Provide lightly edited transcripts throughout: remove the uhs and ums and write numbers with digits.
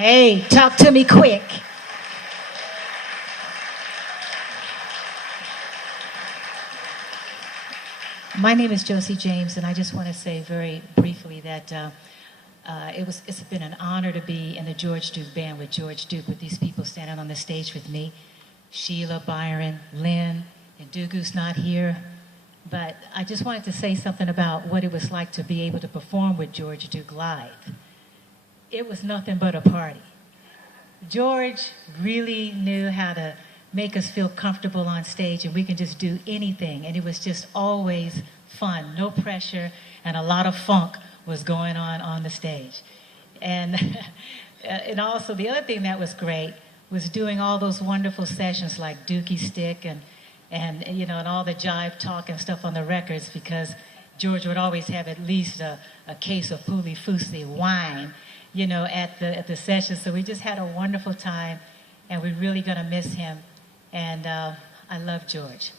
Hey, talk to me quick. My name is Josie James, and I just want to say very briefly that it's been an honor to be in the George Duke Band with George Duke, with these people standing on the stage with me. Sheila, Byron, Lynn, and Dugu's not here. But I just wanted to say something about what it was like to be able to perform with George Duke live. It was nothing but a party. George really knew how to make us feel comfortable on stage, and we can just do anything. And it was just always fun, no pressure, and a lot of funk was going on the stage. And, and also the other thing that was great was doing all those wonderful sessions like Dookie Stick and you know, and all the jive talk and stuff on the records, because George would always have at least a case of Puli Fusi wine, you know, at the session. So we just had a wonderful time, and we're really gonna miss him. And I love George.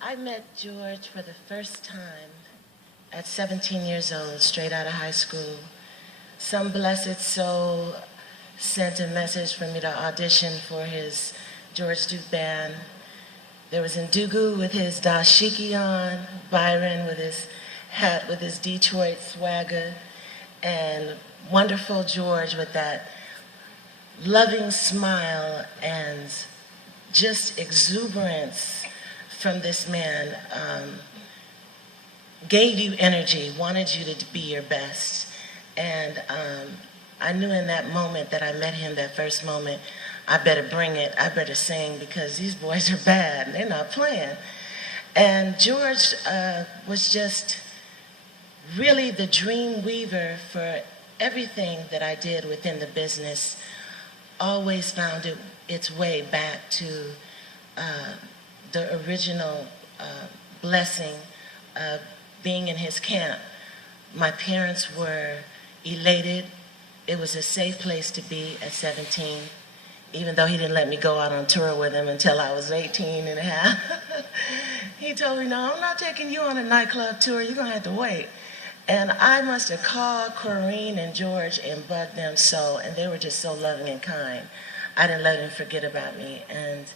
I met George for the first time at 17 years old, straight out of high school. Some blessed soul sent a message for me to audition for his George Duke Band. There was Ndugu with his dashiki on, Byron with his hat with his Detroit swagger, and wonderful George with that loving smile and just exuberance from this man. Gave you energy, wanted you to be your best. And I knew in that moment that I met him, that first moment, I better bring it, I better sing, because these boys are bad and they're not playing. And George was just really the dream weaver for everything that I did within the business. Always found its way back to the original blessing of being in his camp. My parents were elated. It was a safe place to be at 17, even though he didn't let me go out on tour with him until I was 18 and a half. He told me, no, I'm not taking you on a nightclub tour, you're gonna have to wait. And I must have called Corrine and George and bugged them so, and they were just so loving and kind. I didn't let him forget about me. And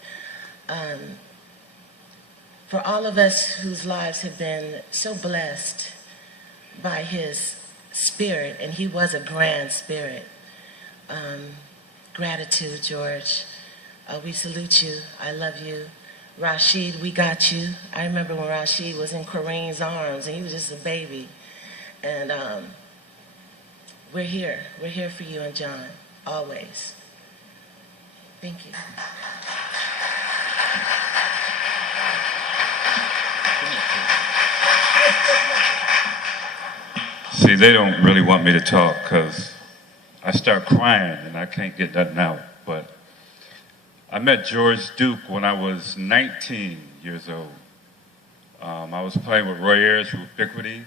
for all of us whose lives have been so blessed by his spirit, and he was a grand spirit. Gratitude, George. We salute you. I love you. Rashid, we got you. I remember when Rashid was in Kareem's arms, and he was just a baby. And we're here. We're here for you and John, always. Thank you. See, they don't really want me to talk because I start crying and I can't get nothing out. But I met George Duke when I was 19 years old. I was playing with Roy Ayers, Ubiquity,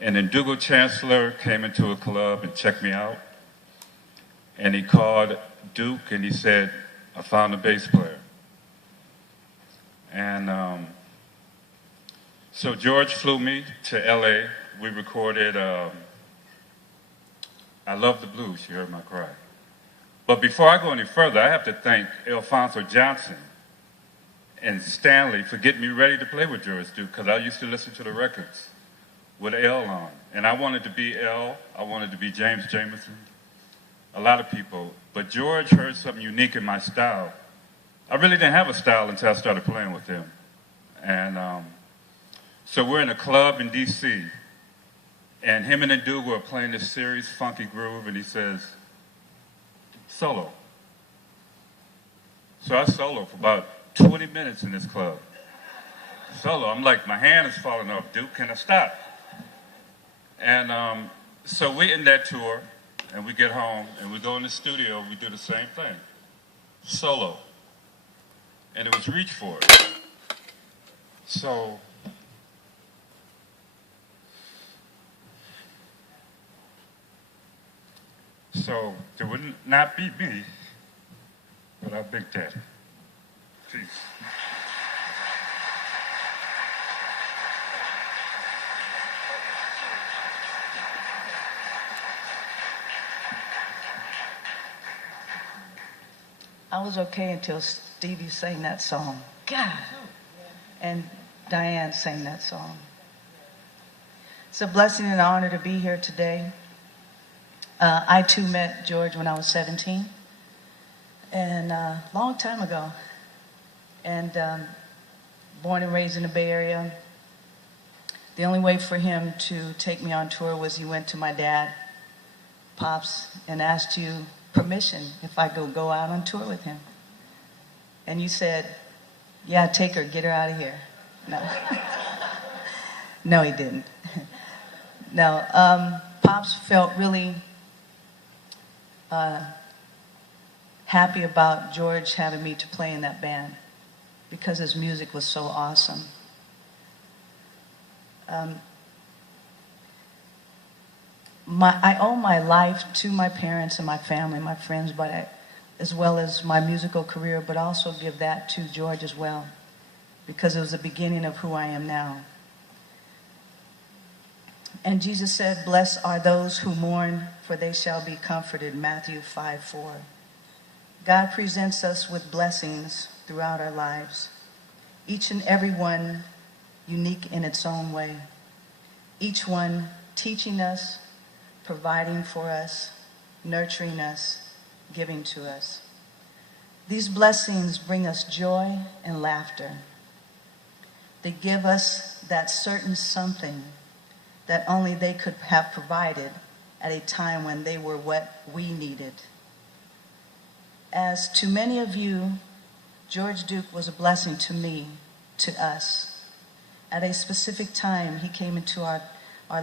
and then Dougal Chancellor came into a club and checked me out. And he called Duke and he said, I found a bass player. And so George flew me to LA. We recorded I Love the Blues, you heard my cry. But before I go any further, I have to thank Alfonso Johnson and Stanley for getting me ready to play with George Duke, because I used to listen to the records with L on. And I wanted to be L, I wanted to be James Jamerson, a lot of people. But George heard something unique in my style. I really didn't have a style until I started playing with him. And so we're in a club in DC, and him and Ndugu are playing this serious funky groove, and he says, solo. So I solo for about 20 minutes in this club. Solo, I'm like, my hand is falling off, Duke, can I stop? And so we end that tour, and we get home, and we go in the studio, we do the same thing. Solo. And it was Reach For It. So it would not be me, but our Big Daddy. Peace. I was okay until Stevie sang that song. God. And Diane sang that song. It's a blessing and an honor to be here today. I too met George when I was 17, and a long time ago. And born and raised in the Bay Area. The only way for him to take me on tour was he went to my dad, Pops, and asked you permission if I could go out on tour with him. And you said, yeah, take her, get her out of here. No. No, he didn't. No, Pops felt really happy about George having me to play in that band because his music was so awesome. I owe my life to my parents and my family, my friends, as well as my musical career, but also give that to George as well, because it was the beginning of who I am now. And Jesus said, blessed are those who mourn, for they shall be comforted, Matthew 5:4. God presents us with blessings throughout our lives, each and every one unique in its own way, each one teaching us, providing for us, nurturing us, giving to us. These blessings bring us joy and laughter. They give us that certain something that only they could have provided at a time when they were what we needed. As to many of you, George Duke was a blessing to me, to us. At a specific time, he came into our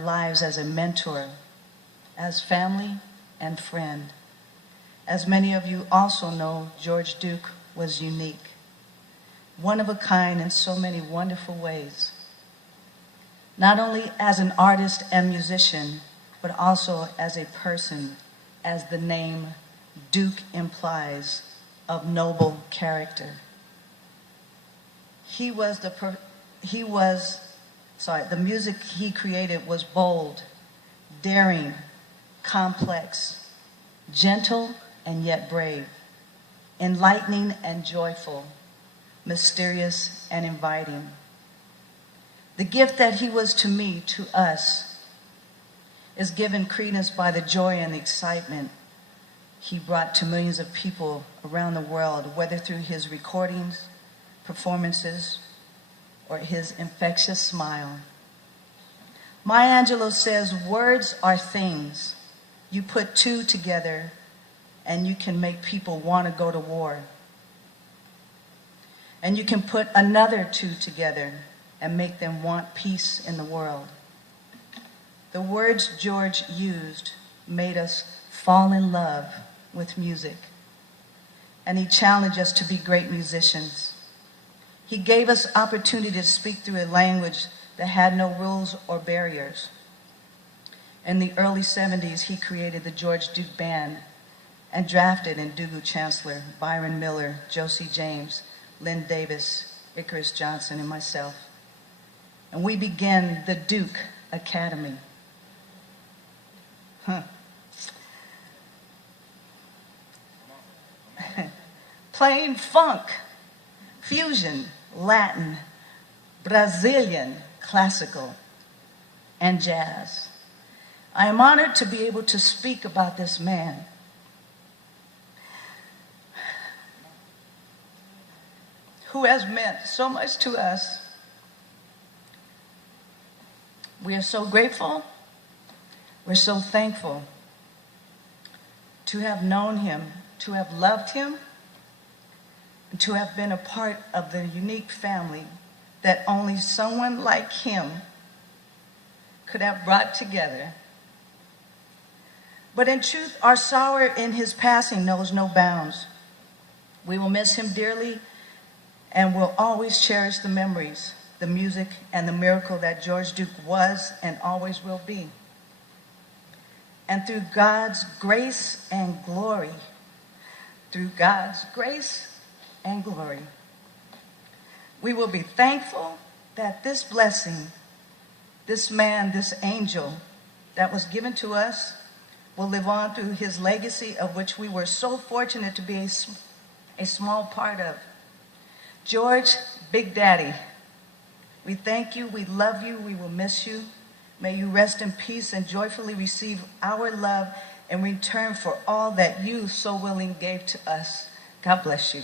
lives as a mentor, as family and friend. As many of you also know, George Duke was unique, one of a kind in so many wonderful ways. Not only as an artist and musician, but also as a person, as the name Duke implies, of noble character. The music he created was bold, daring, complex, gentle and yet brave, enlightening and joyful, mysterious and inviting. The gift that he was to me, to us, is given credence by the joy and the excitement he brought to millions of people around the world, whether through his recordings, performances, or his infectious smile. Maya Angelou says, words are things. You put two together and you can make people want to go to war. And you can put another two together and make them want peace in the world. The words George used made us fall in love with music. And he challenged us to be great musicians. He gave us opportunity to speak through a language that had no rules or barriers. In the early 70s, he created the George Duke Band and drafted Ndugu Chancellor, Byron Miller, Josie James, Lynn Davis, Icarus Johnson, and myself. And we began the Duke Academy. Playing funk, fusion, Latin, Brazilian, classical, and jazz. I am honored to be able to speak about this man. Who has meant so much to us. We are so grateful. We're so thankful to have known him, to have loved him, and to have been a part of the unique family that only someone like him could have brought together. But in truth, our sorrow in his passing knows no bounds. We will miss him dearly and will always cherish the memories, the music, and the miracle that George Duke was and always will be. And through God's grace and glory, we will be thankful that this blessing, this man, this angel that was given to us will live on through his legacy, of which we were so fortunate to be a a small part of. George, Big Daddy, we thank you, we love you, we will miss you. May you rest in peace and joyfully receive our love in return for all that you so willingly gave to us. God bless you.